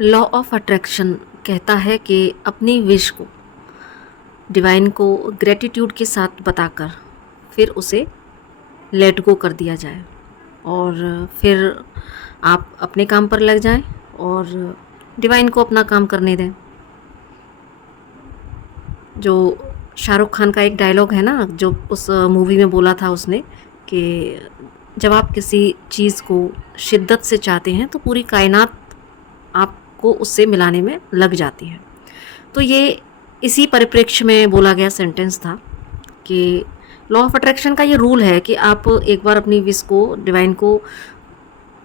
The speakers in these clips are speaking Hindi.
लॉ ऑफ अट्रैक्शन कहता है कि अपनी विश को डिवाइन को ग्रेटिट्यूड के साथ बताकर फिर उसे लेट गो कर दिया जाए और फिर आप अपने काम पर लग जाएं और डिवाइन को अपना काम करने दें। जो शाहरुख खान का एक डायलॉग है ना, जो उस मूवी में बोला था उसने कि जब आप किसी चीज़ को शिद्दत से चाहते हैं तो पूरी कायनात आपको उससे मिलाने में लग जाती है। तो ये इसी परिप्रेक्ष्य में बोला गया सेंटेंस था कि लॉ ऑफ अट्रैक्शन का ये रूल है कि आप एक बार अपनी विश को डिवाइन को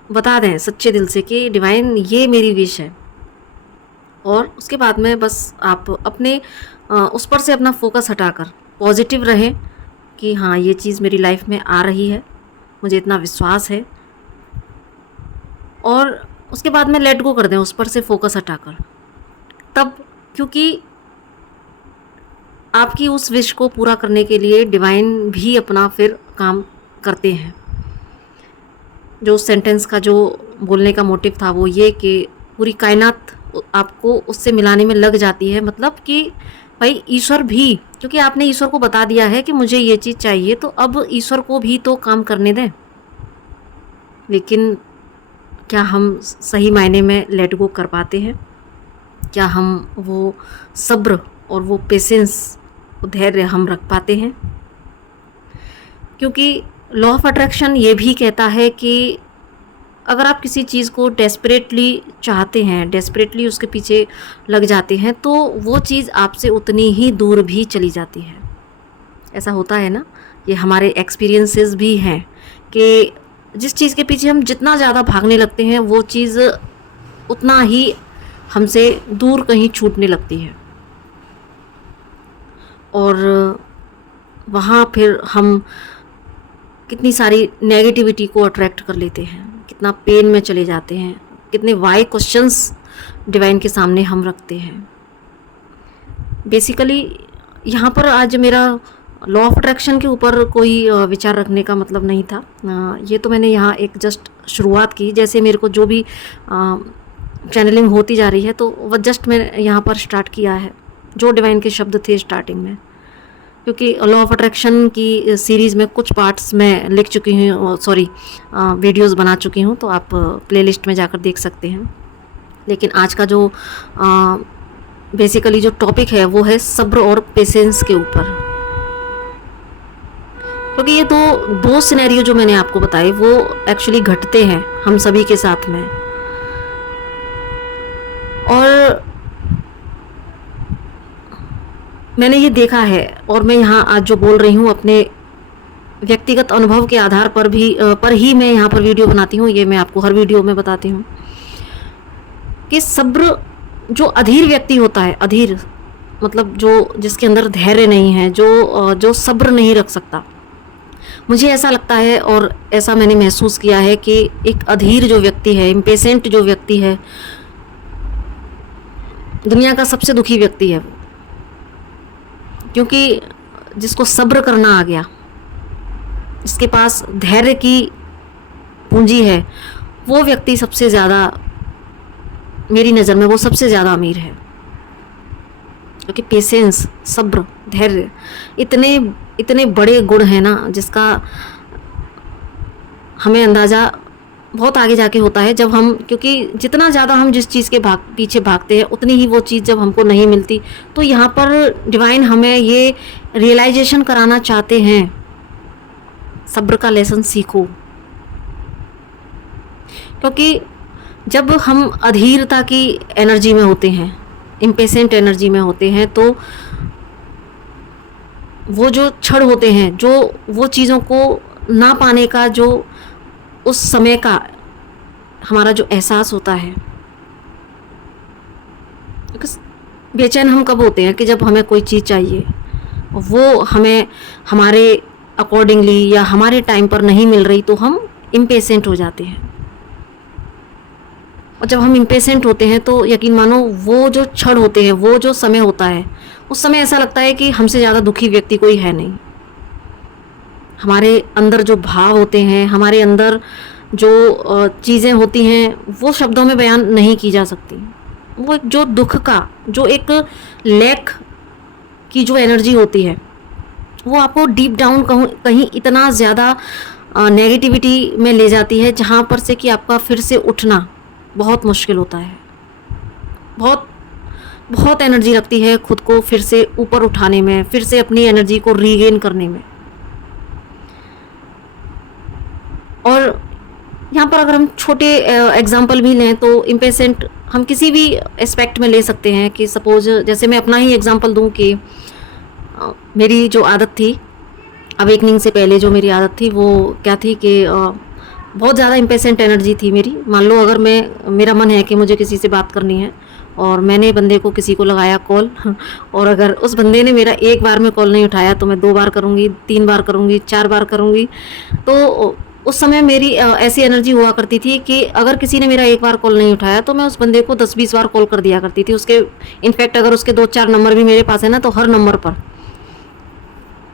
बता दें सच्चे दिल से कि डिवाइन ये मेरी विश है, और उसके बाद में बस आप अपने उस पर से अपना फोकस हटाकर पॉजिटिव रहें कि हाँ, ये चीज़ मेरी लाइफ में आ रही है, मुझे इतना विश्वास है, और उसके बाद में लेट गो कर दें उस पर से फोकस हटाकर। तब क्योंकि आपकी उस विश को पूरा करने के लिए डिवाइन भी अपना फिर काम करते हैं। जो सेंटेंस का जो बोलने का मोटिव था वो ये कि पूरी कायनात आपको उससे मिलाने में लग जाती है। मतलब कि भाई ईश्वर भी, क्योंकि आपने ईश्वर को बता दिया है कि मुझे ये चीज़ चाहिए, तो अब ईश्वर को भी तो काम करने दें। लेकिन क्या हम सही मायने में लेट गो कर पाते हैं? क्या हम वो सब्र और वो पेशेंस, धैर्य हम रख पाते हैं? क्योंकि लॉ ऑफ अट्रैक्शन ये भी कहता है कि अगर आप किसी चीज़ को डेस्परेटली चाहते हैं, डेस्परेटली उसके पीछे लग जाते हैं, तो वो चीज़ आपसे उतनी ही दूर भी चली जाती है। ऐसा होता है ना, ये हमारे एक्सपीरियंसेस भी हैं कि जिस चीज़ के पीछे हम जितना ज़्यादा भागने लगते हैं वो चीज़ उतना ही हमसे दूर कहीं छूटने लगती है, और वहाँ फिर हम कितनी सारी नेगेटिविटी को अट्रैक्ट कर लेते हैं, कितना पेन में चले जाते हैं, कितने वाई क्वेश्चंस डिवाइन के सामने हम रखते हैं। बेसिकली यहाँ पर आज मेरा लॉ ऑफ अट्रैक्शन के ऊपर कोई विचार रखने का मतलब नहीं था। ये तो मैंने यहाँ एक जस्ट शुरुआत की, जैसे मेरे को जो भी चैनलिंग होती जा रही है तो वह जस्ट मैं यहाँ पर स्टार्ट किया है जो डिवाइन के शब्द थे स्टार्टिंग में। क्योंकि लॉ ऑफ अट्रैक्शन की सीरीज़ में कुछ पार्ट्स मैं लिख चुकी हूँ, वीडियोस बना चुकी हूँ, तो आप प्लेलिस्ट में जाकर देख सकते हैं। लेकिन आज का जो बेसिकली जो टॉपिक है वो है सब्र और पेशेंस के ऊपर। क्योंकि ये दो सिनेरियो जो मैंने आपको बताए वो एक्चुअली घटते हैं हम सभी के साथ में, और मैंने ये देखा है, और मैं यहाँ आज जो बोल रही हूँ अपने व्यक्तिगत अनुभव के आधार पर ही मैं यहाँ पर वीडियो बनाती हूँ। ये मैं आपको हर वीडियो में बताती हूँ कि सब्र, जो अधीर व्यक्ति होता है, अधीर मतलब जो जिसके अंदर धैर्य नहीं है, जो सब्र नहीं रख सकता, मुझे ऐसा लगता है और ऐसा मैंने महसूस किया है कि एक अधीर जो व्यक्ति है, इम्पेशेंट जो व्यक्ति है, दुनिया का सबसे दुखी व्यक्ति है। क्योंकि जिसको सब्र करना आ गया, जिसके पास धैर्य की पूंजी है, वो व्यक्ति सबसे ज़्यादा, मेरी नज़र में वो सबसे ज़्यादा अमीर है। क्योंकि पेशेंस, सब्र, धैर्य इतने बड़े गुण हैं ना, जिसका हमें अंदाज़ा बहुत आगे जाके होता है जब हम, क्योंकि जितना ज़्यादा हम जिस चीज़ के पीछे भागते हैं उतनी ही वो चीज़ जब हमको नहीं मिलती। तो यहाँ पर डिवाइन हमें ये रियलाइजेशन कराना चाहते हैं, सब्र का लेसन सीखो। क्योंकि जब हम अधीरता की एनर्जी में होते हैं, इम्पेशेंट एनर्जी में होते हैं, तो वो जो क्षण होते हैं, जो वो चीज़ों को ना पाने का जो उस समय का हमारा जो एहसास होता है, बेचैन हम कब होते हैं कि जब हमें कोई चीज़ चाहिए, वो हमें हमारे अकॉर्डिंगली या हमारे टाइम पर नहीं मिल रही, तो हम इम्पेशेंट हो जाते हैं। और जब हम इम्पेशेंट होते हैं तो यकीन मानो वो जो क्षण होते हैं, वो जो समय होता है, उस समय ऐसा लगता है कि हमसे ज़्यादा दुखी व्यक्ति कोई है नहीं। हमारे अंदर जो भाव होते हैं, हमारे अंदर जो चीज़ें होती हैं, वो शब्दों में बयान नहीं की जा सकती। वो एक जो दुख का, जो एक लैक की जो एनर्जी होती है, वो आपको डीप डाउन कहूँ कहीं इतना ज़्यादा नेगेटिविटी में ले जाती है, जहाँ पर से कि आपका फिर से उठना बहुत मुश्किल होता है। बहुत बहुत एनर्जी लगती है खुद को फिर से ऊपर उठाने में, फिर से अपनी एनर्जी को रीगेन करने में। और यहाँ पर अगर हम छोटे एग्जाम्पल भी लें तो इम्पेशेंट हम किसी भी एस्पेक्ट में ले सकते हैं कि सपोज जैसे मैं अपना ही एग्जाम्पल दूँ कि मेरी जो आदत थी, अवेकनिंग से पहले जो मेरी आदत थी वो क्या थी कि बहुत ज़्यादा इम्पेशेंट एनर्जी थी मेरी। मान लो अगर मेरा मन है कि मुझे किसी से बात करनी है और मैंने बंदे को किसी को लगाया कॉल और अगर उस बंदे ने मेरा एक बार में कॉल नहीं उठाया तो मैं 2 बार करूँगी, 3 बार करूँगी, 4 बार करूँगी। तो उस समय मेरी ऐसी एनर्जी हुआ करती थी कि अगर किसी ने मेरा एक बार कॉल नहीं उठाया तो मैं उस बंदे को 10-20 बार कॉल कर दिया करती थी। उसके इनफैक्ट अगर उसके 2-4 नंबर भी मेरे पास है ना, तो हर नंबर पर,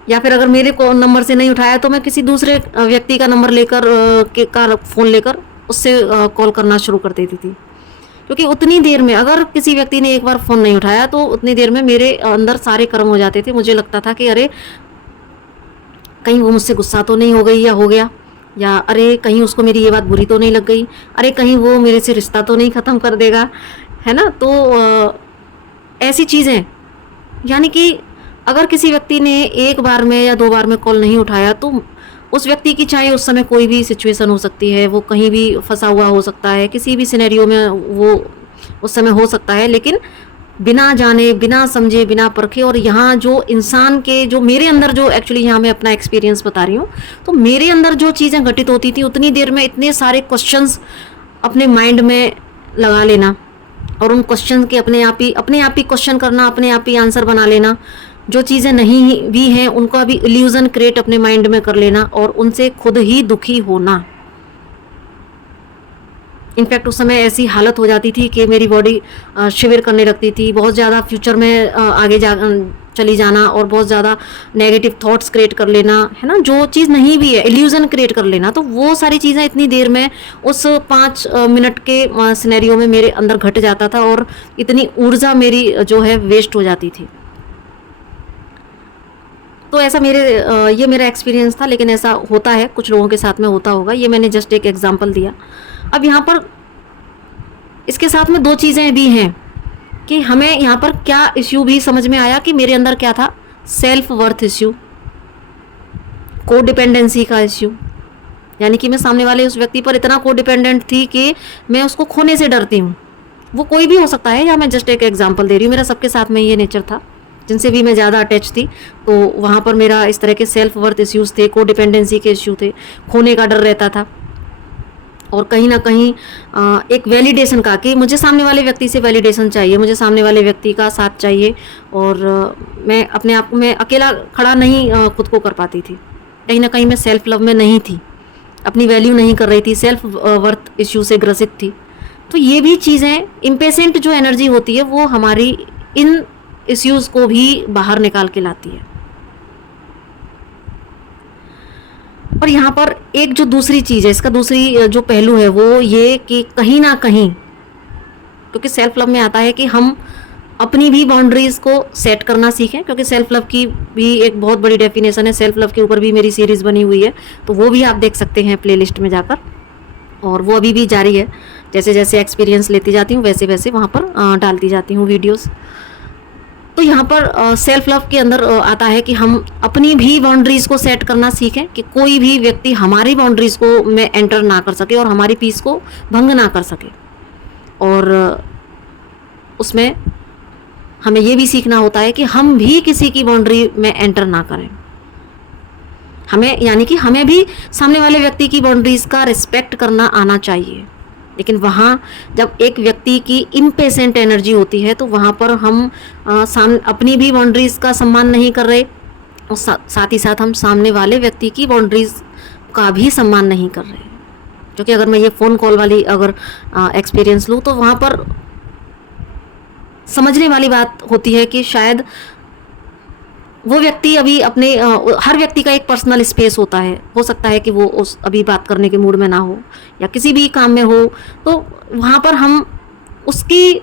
या फिर अगर मेरे को नंबर से नहीं उठाया तो मैं किसी दूसरे व्यक्ति का नंबर लेकर का फ़ोन लेकर उससे कॉल करना शुरू कर देती थी। क्योंकि उतनी देर में अगर किसी व्यक्ति ने एक बार फ़ोन नहीं उठाया तो उतनी देर में मेरे अंदर सारे कर्म हो जाते थे। मुझे लगता था कि अरे कहीं वो मुझसे गुस्सा तो नहीं हो गई या हो गया, या अरे कहीं उसको मेरी ये बात बुरी तो नहीं लग गई, अरे कहीं वो मेरे से रिश्ता तो नहीं ख़त्म कर देगा, है ना। तो ऐसी चीज़ें, यानी कि अगर किसी व्यक्ति ने एक बार में या 2 बार में कॉल नहीं उठाया तो उस व्यक्ति की चाहे उस समय कोई भी सिचुएशन हो सकती है, वो कहीं भी फंसा हुआ हो सकता है, किसी भी सिनेरियो में वो उस समय हो सकता है, लेकिन बिना जाने, बिना समझे, बिना परखे, और यहाँ जो इंसान के जो मेरे अंदर जो एक्चुअली यहाँ मैं अपना एक्सपीरियंस बता रही हूँ, तो मेरे अंदर जो चीज़ें घटित होती थी उतनी देर में इतने सारे क्वेश्चंस अपने माइंड में लगा लेना और उन क्वेश्चन के अपने आप ही क्वेश्चन करना, अपने आप ही आंसर बना लेना, जो चीज़ें नहीं भी हैं उनका भी इल्यूजन क्रिएट अपने माइंड में कर लेना और उनसे खुद ही दुखी होना। इनफैक्ट उस समय ऐसी हालत हो जाती थी कि मेरी बॉडी शिविर करने लगती थी, बहुत ज़्यादा फ्यूचर में आगे चली जाना और बहुत ज़्यादा नेगेटिव थॉट्स क्रिएट कर लेना, है ना, जो चीज़ नहीं भी है इल्यूजन क्रिएट कर लेना। तो वो सारी चीज़ें इतनी देर में उस 5 मिनट के सिनेरियो में मेरे अंदर घट जाता था और इतनी ऊर्जा मेरी जो है वेस्ट हो जाती थी। तो ऐसा ये मेरा एक्सपीरियंस था, लेकिन ऐसा होता है, कुछ लोगों के साथ में होता होगा। ये मैंने जस्ट एक एग्जांपल दिया। अब यहाँ पर इसके साथ में 2 चीज़ें भी हैं कि हमें यहाँ पर क्या इश्यू भी समझ में आया कि मेरे अंदर क्या था, सेल्फ वर्थ इश्यू, कोडिपेंडेंसी का इश्यू, यानी कि मैं सामने वाले उस व्यक्ति पर इतना कोडिपेंडेंट थी कि मैं उसको खोने से डरती हूँ। वो कोई भी हो सकता है, या मैं जस्ट एक एग्जांपल दे रही हूँ। मेरा सबके साथ में ये नेचर था, जिनसे भी मैं ज़्यादा अटैच थी, तो वहाँ पर मेरा इस तरह के सेल्फ वर्थ इश्यूज़ थे, कोडिपेंडेंसी के इश्यू थे, खोने का डर रहता था, और कहीं ना कहीं एक वैलिडेशन का कि मुझे सामने वाले व्यक्ति से वैलिडेशन चाहिए, मुझे सामने वाले व्यक्ति का साथ चाहिए, और मैं अपने आप को मैं अकेला खड़ा नहीं खुद को कर पाती थी। कहीं ना कहीं मैं सेल्फ लव में नहीं थी, अपनी वैल्यू नहीं कर रही थी, सेल्फ वर्थ इश्यू से ग्रसित थी। तो ये भी चीज़ें, इम्पेशेंट जो एनर्जी होती है वो हमारी इन इश्यूज़ को भी बाहर निकाल के लाती है। और यहाँ पर एक जो दूसरी चीज़ है, इसका दूसरी जो पहलू है वो ये कि कहीं ना कहीं, क्योंकि सेल्फ लव में आता है कि हम अपनी भी बाउंड्रीज़ को सेट करना सीखें, क्योंकि सेल्फ लव की भी एक बहुत बड़ी डेफिनेशन है। सेल्फ लव के ऊपर भी मेरी सीरीज़ बनी हुई है, तो वो भी आप देख सकते हैं प्लेलिस्ट में जाकर, और वो अभी भी जारी है। जैसे जैसे एक्सपीरियंस लेती जाती हूँ वैसे वैसे वहाँ पर डालती जाती हूँ वीडियोस। तो यहाँ पर सेल्फ लव के अंदर आता है कि हम अपनी भी बाउंड्रीज़ को सेट करना सीखें, कि कोई भी व्यक्ति हमारी बाउंड्रीज़ को में एंटर ना कर सके और हमारी पीस को भंग ना कर सके। और उसमें हमें ये भी सीखना होता है कि हम भी किसी की बाउंड्री में एंटर ना करें। हमें, यानी कि हमें भी सामने वाले व्यक्ति की बाउंड्रीज़ का रिस्पेक्ट करना आना चाहिए। लेकिन वहाँ जब एक व्यक्ति की इम्पेशेंट एनर्जी होती है तो वहाँ पर हम अपनी भी बाउंड्रीज़ का सम्मान नहीं कर रहे, और साथ ही साथ हम सामने वाले व्यक्ति की बाउंड्रीज़ का भी सम्मान नहीं कर रहे। क्योंकि अगर मैं ये फ़ोन कॉल वाली अगर एक्सपीरियंस लूँ तो वहाँ पर समझने वाली बात होती है कि शायद वो व्यक्ति अभी अपने हर व्यक्ति का एक पर्सनल स्पेस होता है। हो सकता है कि वो उस अभी बात करने के मूड में ना हो या किसी भी काम में हो, तो वहाँ पर हम उसकी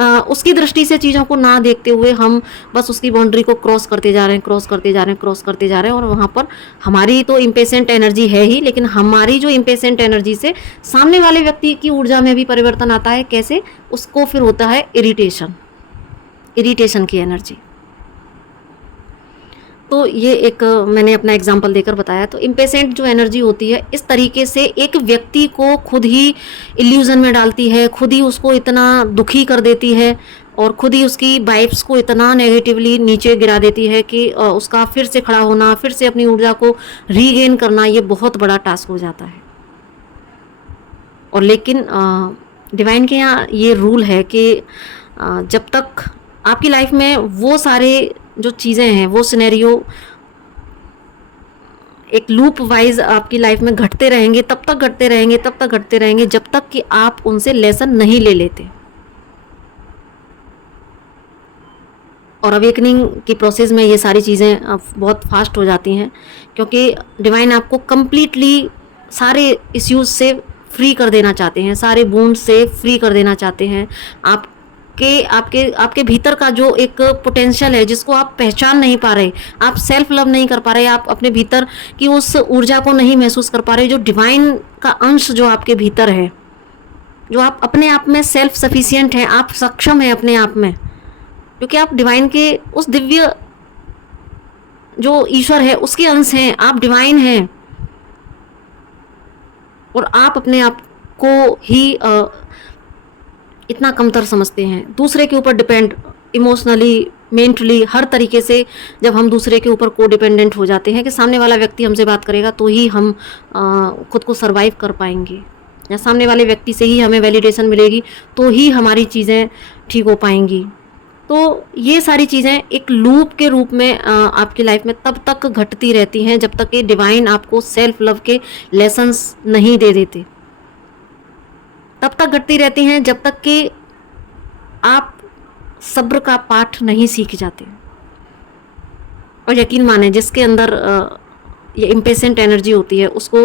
उसकी दृष्टि से चीज़ों को ना देखते हुए हम बस उसकी बाउंड्री को क्रॉस करते जा रहे हैं, क्रॉस करते जा रहे हैं, क्रॉस करते जा रहे हैं, और वहाँ पर हमारी तो इम्पेशेंट एनर्जी है ही, लेकिन हमारी जो इम्पेशेंट एनर्जी से सामने वाले व्यक्ति की ऊर्जा में भी परिवर्तन आता है। कैसे? उसको फिर होता है इरिटेशन, इरिटेशन की एनर्जी। तो ये एक मैंने अपना एग्जाम्पल देकर बताया। तो इम्पेशेंट जो एनर्जी होती है इस तरीके से एक व्यक्ति को खुद ही इल्यूजन में डालती है, खुद ही उसको इतना दुखी कर देती है और खुद ही उसकी वाइब्स को इतना नेगेटिवली नीचे गिरा देती है कि उसका फिर से खड़ा होना, फिर से अपनी ऊर्जा को रीगेन करना, ये बहुत बड़ा टास्क हो जाता है। और लेकिन डिवाइन के यहाँ ये रूल है कि जब तक आपकी लाइफ में वो सारे जो चीज़ें हैं, वो सिनेरियो एक लूप वाइज आपकी लाइफ में घटते रहेंगे, तब तक घटते रहेंगे, तब तक घटते रहेंगे, जब तक कि आप उनसे लेसन नहीं ले लेते। और अवेकनिंग की प्रोसेस में ये सारी चीज़ें अब बहुत फास्ट हो जाती हैं, क्योंकि डिवाइन आपको कंप्लीटली सारे इश्यूज से फ्री कर देना चाहते हैं, सारे वुंड से फ्री कर देना चाहते हैं। आपके भीतर का जो एक पोटेंशियल है जिसको आप पहचान नहीं पा रहे, आप सेल्फ लव नहीं कर पा रहे, आप अपने भीतर की उस ऊर्जा को नहीं महसूस कर पा रहे, जो डिवाइन का अंश जो आपके भीतर है, जो आप अपने आप में सेल्फ सफिशिएंट हैं, आप सक्षम हैं अपने आप में, क्योंकि आप डिवाइन के उस दिव्य जो ईश्वर है उसके अंश हैं, आप डिवाइन हैं। और आप अपने आप को ही इतना कमतर समझते हैं, दूसरे के ऊपर डिपेंड, इमोशनली, मेंटली, हर तरीके से जब हम दूसरे के ऊपर को डिपेंडेंट हो जाते हैं कि सामने वाला व्यक्ति हमसे बात करेगा तो ही हम खुद को सरवाइव कर पाएंगे, या सामने वाले व्यक्ति से ही हमें वैलिडेशन मिलेगी तो ही हमारी चीज़ें ठीक हो पाएंगी। तो ये सारी चीज़ें एक लूप के रूप में आपकी लाइफ में तब तक घटती रहती हैं जब तक कि डिवाइन आपको सेल्फ लव के लेसन्स नहीं दे देते। तब तक घटती रहती हैं जब तक कि आप सब्र का पाठ नहीं सीख जाते। और यकीन माने, जिसके अंदर ये इम्पेशेंट एनर्जी होती है उसको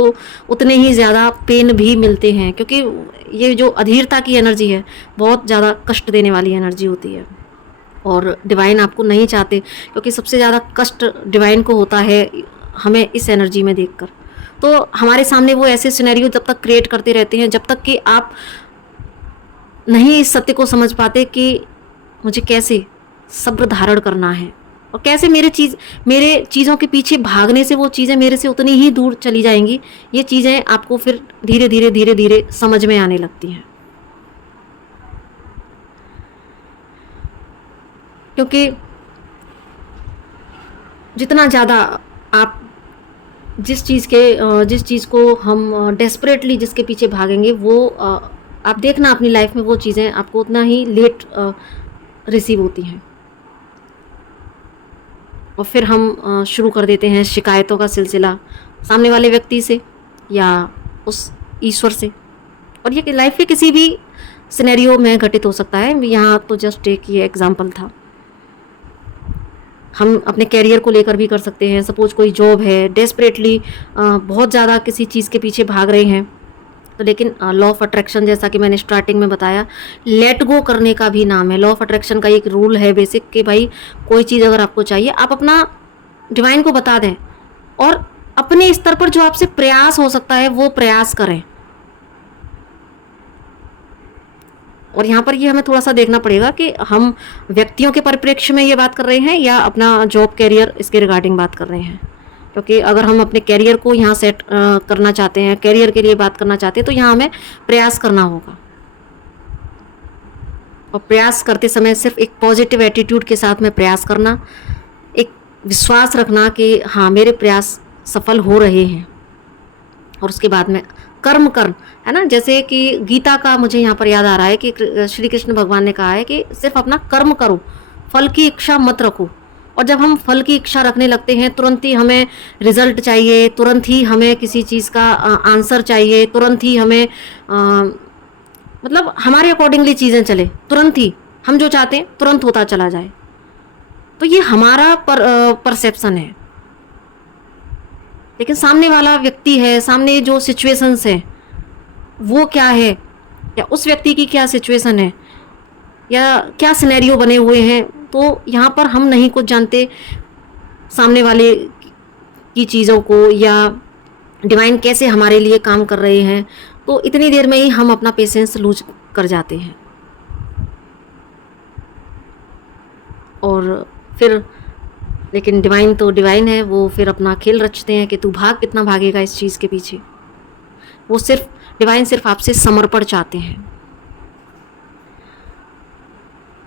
उतने ही ज़्यादा पेन भी मिलते हैं, क्योंकि ये जो अधीरता की एनर्जी है बहुत ज़्यादा कष्ट देने वाली एनर्जी होती है। और डिवाइन आपको नहीं चाहते, क्योंकि सबसे ज़्यादा कष्ट डिवाइन को होता है हमें इस एनर्जी में देखकर। तो हमारे सामने वो ऐसे सिनेरियो जब तक क्रिएट करते रहते हैं जब तक कि आप नहीं इस सत्य को समझ पाते कि मुझे कैसे सब्र धारण करना है और कैसे मेरे चीज़ों के पीछे भागने से वो चीज़ें मेरे से उतनी ही दूर चली जाएंगी। ये चीज़ें आपको फिर धीरे धीरे समझ में आने लगती हैं, क्योंकि जितना ज़्यादा आप जिस चीज़ को हम डेस्परेटली जिसके पीछे भागेंगे वो आप देखना अपनी लाइफ में वो चीज़ें आपको उतना ही लेट रिसीव होती हैं। और फिर हम शुरू कर देते हैं शिकायतों का सिलसिला सामने वाले व्यक्ति से या उस ईश्वर से। और ये लाइफ के किसी भी सिनेरियो में घटित हो सकता है। यहाँ तो जस्ट एक ये एग्जांपल था। हम अपने कैरियर को लेकर भी कर सकते हैं। सपोज कोई जॉब है, डेस्परेटली बहुत ज़्यादा किसी चीज़ के पीछे भाग रहे हैं, तो लेकिन लॉ ऑफ अट्रैक्शन, जैसा कि मैंने स्टार्टिंग में बताया, लेट गो करने का भी नाम है। लॉ ऑफ अट्रैक्शन का एक रूल है बेसिक कि भाई कोई चीज़ अगर आपको चाहिए आप अपना डिवाइन को बता दें और अपने स्तर पर जो आपसे प्रयास हो सकता है वो प्रयास करें। और यहाँ पर ये हमें थोड़ा सा देखना पड़ेगा कि हम व्यक्तियों के परिप्रेक्ष्य में ये बात कर रहे हैं या अपना जॉब कैरियर इसके रिगार्डिंग बात कर रहे हैं। क्योंकि अगर हम अपने कैरियर को यहाँ सेट करना चाहते हैं, कैरियर के लिए बात करना चाहते हैं, तो यहाँ हमें प्रयास करना होगा। और प्रयास करते समय सिर्फ एक पॉजिटिव एटीट्यूड के साथ में प्रयास करना, एक विश्वास रखना कि हाँ मेरे प्रयास सफल हो रहे हैं। और उसके बाद में कर्म है ना, जैसे कि गीता का मुझे यहाँ पर याद आ रहा है कि श्री कृष्ण भगवान ने कहा है कि सिर्फ अपना कर्म करो, फल की इच्छा मत रखो। और जब हम फल की इच्छा रखने लगते हैं, तुरंत ही हमें रिजल्ट चाहिए, तुरंत ही हमें किसी चीज़ का आंसर चाहिए, तुरंत ही हमें मतलब हमारे अकॉर्डिंगली चीज़ें चले, तुरंत ही हम जो चाहते हैं तुरंत होता चला जाए, तो ये हमारा परसेप्शन है। लेकिन सामने वाला व्यक्ति है, सामने जो सिचुएशंस है वो क्या है, या उस व्यक्ति की क्या सिचुएशन है, या क्या सिनेरियो बने हुए हैं, तो यहाँ पर हम नहीं कुछ जानते सामने वाले की चीज़ों को, या डिवाइन कैसे हमारे लिए काम कर रहे हैं। तो इतनी देर में ही हम अपना पेशेंस लूज कर जाते हैं। और फिर लेकिन डिवाइन तो डिवाइन है, वो फिर अपना खेल रचते हैं कि तू भाग, कितना भागेगा इस चीज़ के पीछे। वो सिर्फ डिवाइन सिर्फ आपसे समर्पण चाहते हैं।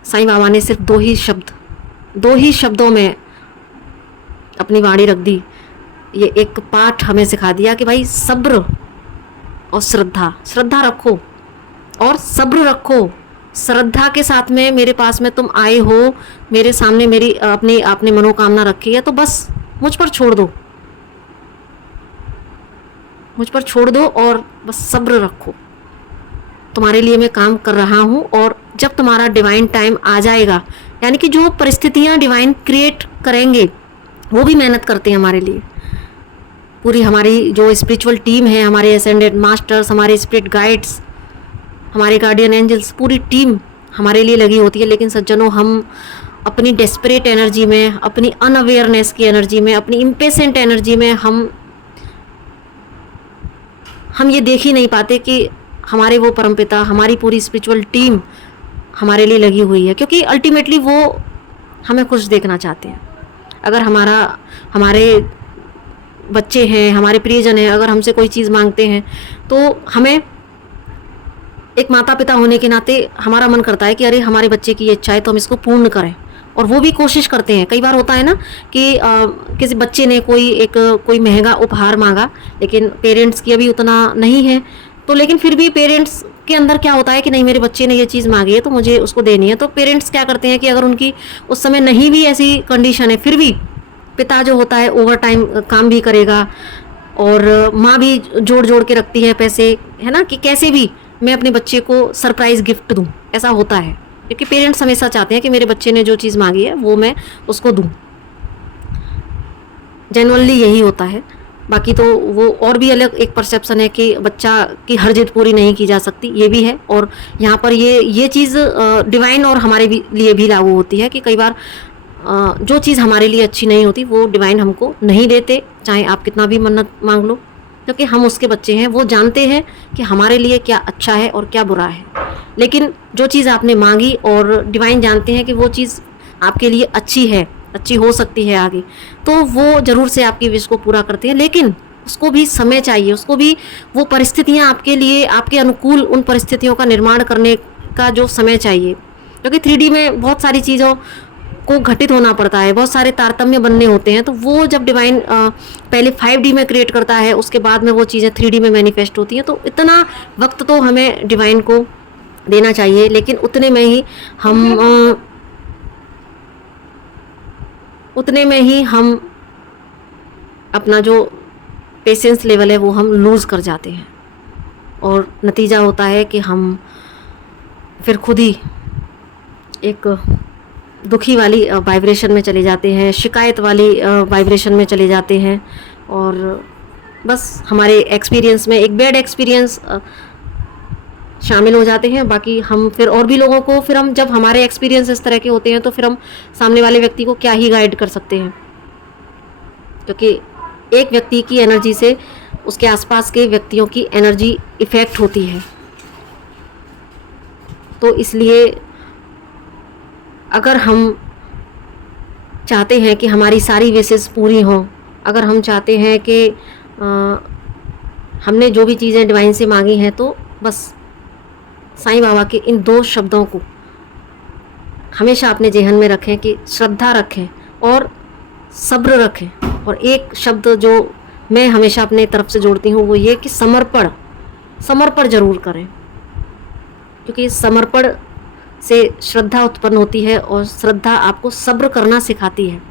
साईं बाबा ने सिर्फ दो ही शब्दों में अपनी वाणी रख दी। ये एक पाठ हमें सिखा दिया कि भाई सब्र और श्रद्धा रखो और सब्र रखो। श्रद्धा के साथ में मेरे पास में तुम आए हो, मेरे सामने मेरी अपनी आपने मनोकामना रखी है, तो बस मुझ पर छोड़ दो और बस सब्र रखो। तुम्हारे लिए मैं काम कर रहा हूँ, और जब तुम्हारा डिवाइन टाइम आ जाएगा, यानी कि जो परिस्थितियाँ डिवाइन क्रिएट करेंगे, वो भी मेहनत करते हैं हमारे लिए। पूरी हमारी जो स्पिरिचुअल टीम है, हमारे असेंडेड मास्टर्स, हमारे स्पिरिट गाइड्स, हमारे गार्डियन एंजल्स, पूरी टीम हमारे लिए लगी होती है। लेकिन सज्जनों, हम अपनी डेस्परेट एनर्जी में, अपनी अनअवेयरनेस की एनर्जी में, अपनी इम्पेशेंट एनर्जी में हम ये देख ही नहीं पाते कि हमारे वो परमपिता, हमारी पूरी स्पिरिचुअल टीम हमारे लिए लगी हुई है, क्योंकि अल्टीमेटली वो हमें खुश देखना चाहते हैं। अगर हमारे बच्चे हैं, हमारे प्रियजन हैं, अगर हमसे कोई चीज़ मांगते हैं, तो हमें एक माता पिता होने के नाते हमारा मन करता है कि अरे हमारे बच्चे की ये इच्छा है तो हम इसको पूर्ण करें, और वो भी कोशिश करते हैं। कई बार होता है ना कि किसी बच्चे ने कोई महंगा उपहार मांगा, लेकिन पेरेंट्स की अभी उतना नहीं है, तो लेकिन फिर भी पेरेंट्स के अंदर क्या होता है कि नहीं, मेरे बच्चे ने ये चीज़ मांगी है तो मुझे उसको देनी है। तो पेरेंट्स क्या करते हैं कि अगर उनकी उस समय नहीं भी ऐसी कंडीशन है, फिर भी पिता जो होता है ओवर टाइम काम भी करेगा, और माँ भी जोड़ के रखती है पैसे, है ना, कि कैसे भी मैं अपने बच्चे को सरप्राइज़ गिफ्ट दूँ। ऐसा होता है क्योंकि पेरेंट्स हमेशा चाहते हैं कि मेरे बच्चे ने जो चीज़ मांगी है वो मैं उसको दूँ। जनरली यही होता है। बाकी तो वो और भी अलग एक परसेप्शन है कि बच्चा की हर जिद पूरी नहीं की जा सकती, ये भी है। और यहाँ पर ये चीज़ डिवाइन और हमारे लिए भी लागू होती है कि कई बार जो चीज़ हमारे लिए अच्छी नहीं होती वो डिवाइन हमको नहीं देते, चाहे आप कितना भी मन्नत मांग लो, क्योंकि हम उसके बच्चे हैं। वो जानते हैं कि हमारे लिए क्या अच्छा है और क्या बुरा है। लेकिन जो चीज़ आपने मांगी, और डिवाइन जानते हैं कि वो चीज़ आपके लिए अच्छी है, अच्छी हो सकती है आगे, तो वो ज़रूर से आपकी विश को पूरा करते हैं। लेकिन उसको भी समय चाहिए, उसको भी वो परिस्थितियाँ आपके लिए, आपके अनुकूल उन परिस्थितियों का निर्माण करने का जो समय चाहिए, क्योंकि 3D में बहुत सारी चीज़ों को घटित होना पड़ता है, बहुत सारे तारतम्य बनने होते हैं। तो वो जब डिवाइन पहले 5D में क्रिएट करता है, उसके बाद में वो चीज़ें 3D में मैनिफेस्ट होती हैं। तो इतना वक्त तो हमें डिवाइन को देना चाहिए, लेकिन उतने में ही हम अपना जो पेशेंस लेवल है वो हम लूज़ कर जाते हैं, और नतीजा होता है कि हम फिर खुद ही एक दुखी वाली वाइब्रेशन में चले जाते हैं, शिकायत वाली वाइब्रेशन में चले जाते हैं, और बस हमारे एक्सपीरियंस में एक बैड एक्सपीरियंस शामिल हो जाते हैं। बाकी हम फिर और भी लोगों को, फिर हम जब हमारे एक्सपीरियंस इस तरह के होते हैं तो फिर हम सामने वाले व्यक्ति को क्या ही गाइड कर सकते हैं, क्योंकि एक व्यक्ति की एनर्जी से उसके आसपास के व्यक्तियों की एनर्जी इफ़ेक्ट होती है। तो इसलिए अगर हम चाहते हैं कि हमारी सारी विशेस पूरी हों, अगर हम चाहते हैं कि हमने जो भी चीज़ें डिवाइन से मांगी हैं, तो बस साईं बाबा के इन 2 शब्दों को हमेशा अपने जेहन में रखें कि श्रद्धा रखें और सब्र रखें। और एक शब्द जो मैं हमेशा अपने तरफ से जोड़ती हूँ वो ये कि समर्पण ज़रूर करें, क्योंकि समर्पण से श्रद्धा उत्पन्न होती है, और श्रद्धा आपको सब्र करना सिखाती है।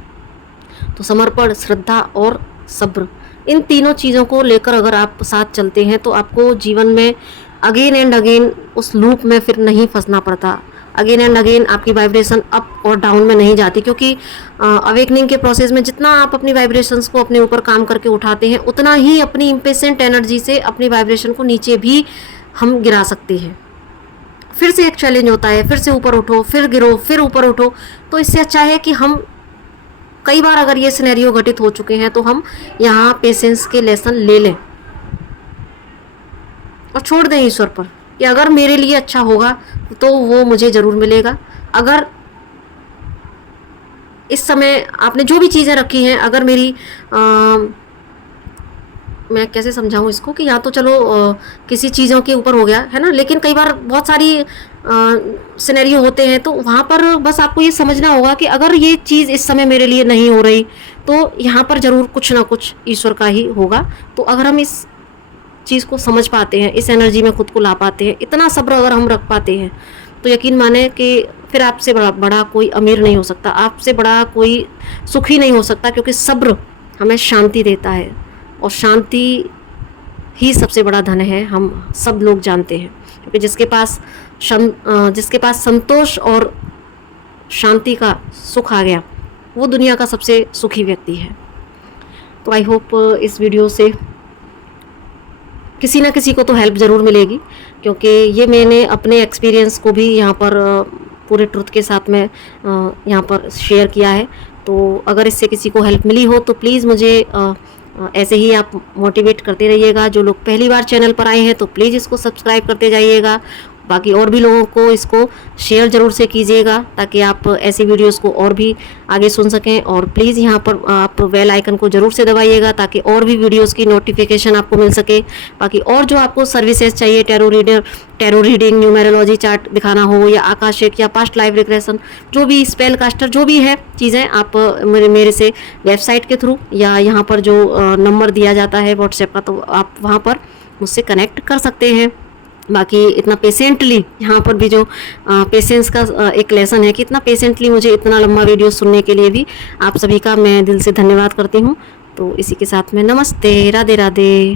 तो समर्पण, श्रद्धा और सब्र, इन तीनों चीज़ों को लेकर अगर आप साथ चलते हैं तो आपको जीवन में अगेन एंड अगेन उस लूप में फिर नहीं फंसना पड़ता। अगेन एंड अगेन आपकी वाइब्रेशन अप और डाउन में नहीं जाती, क्योंकि अवेकनिंग के प्रोसेस में जितना आप अपनी वाइब्रेशंस को अपने ऊपर काम करके उठाते हैं, उतना ही अपनी इम्पेशेंट एनर्जी से अपनी वाइब्रेशन को नीचे भी हम गिरा सकते हैं। फिर से एक चैलेंज होता है, फिर से ऊपर उठो, फिर गिरो, फिर ऊपर उठो। तो इससे अच्छा है कि हम कई बार अगर ये सिनेरियो घटित हो चुके हैं तो हम यहाँ पेशेंस के लेसन ले लें और छोड़ दें ईश्वर पर कि अगर मेरे लिए अच्छा होगा तो वो मुझे ज़रूर मिलेगा। अगर इस समय आपने जो भी चीज़ें रखी हैं, अगर मेरी मैं कैसे समझाऊँ इसको कि या तो चलो किसी चीज़ों के ऊपर हो गया है ना, लेकिन कई बार बहुत सारी सिनेरियो होते हैं, तो वहाँ पर बस आपको ये समझना होगा कि अगर ये चीज़ इस समय मेरे लिए नहीं हो रही तो यहाँ पर ज़रूर कुछ ना कुछ ईश्वर का ही होगा। तो अगर हम इस चीज़ को समझ पाते हैं, इस एनर्जी में खुद को ला पाते हैं, इतना सब्र अगर हम रख पाते हैं, तो यकीन माने कि फिर आपसे बड़ा कोई अमीर नहीं हो सकता, आपसे बड़ा कोई सुखी नहीं हो सकता, क्योंकि सब्र हमें शांति देता है और शांति ही सबसे बड़ा धन है, हम सब लोग जानते हैं। क्योंकि जिसके पास संतोष और शांति का सुख आ गया, वो दुनिया का सबसे सुखी व्यक्ति है। तो आई होप इस वीडियो से किसी ना किसी को तो हेल्प ज़रूर मिलेगी, क्योंकि ये मैंने अपने एक्सपीरियंस को भी यहाँ पर पूरे ट्रुथ के साथ में यहाँ पर शेयर किया है। तो अगर इससे किसी को हेल्प मिली हो तो प्लीज़ मुझे ऐसे ही आप मोटिवेट करते रहिएगा। जो लोग पहली बार चैनल पर आए हैं तो प्लीज़ इसको सब्सक्राइब करते जाइएगा। बाकी और भी लोगों को इसको शेयर ज़रूर से कीजिएगा, ताकि आप ऐसी वीडियोस को और भी आगे सुन सकें। और प्लीज़ यहाँ पर आप बेल आइकन को ज़रूर से दबाइएगा, ताकि और भी वीडियोस की नोटिफिकेशन आपको मिल सके। बाकी और जो आपको सर्विसेज चाहिए, टैरो रीडिंग, न्यूमेरोलॉजी चार्ट दिखाना हो, या आकाशिक या पास्ट लाइफ रिग्रेशन, जो भी स्पेल कास्टर, जो भी है चीज़ें, आप मेरे से वेबसाइट के थ्रू या यहाँ पर जो नंबर दिया जाता है व्हाट्सएप का, तो आप वहाँ पर मुझसे कनेक्ट कर सकते हैं। बाकी इतना पेशेंटली यहाँ पर भी जो पेशेंस का एक लेसन है कि इतना पेशेंटली मुझे इतना लंबा वीडियो सुनने के लिए भी आप सभी का मैं दिल से धन्यवाद करती हूँ। तो इसी के साथ में नमस्ते, राधे राधे।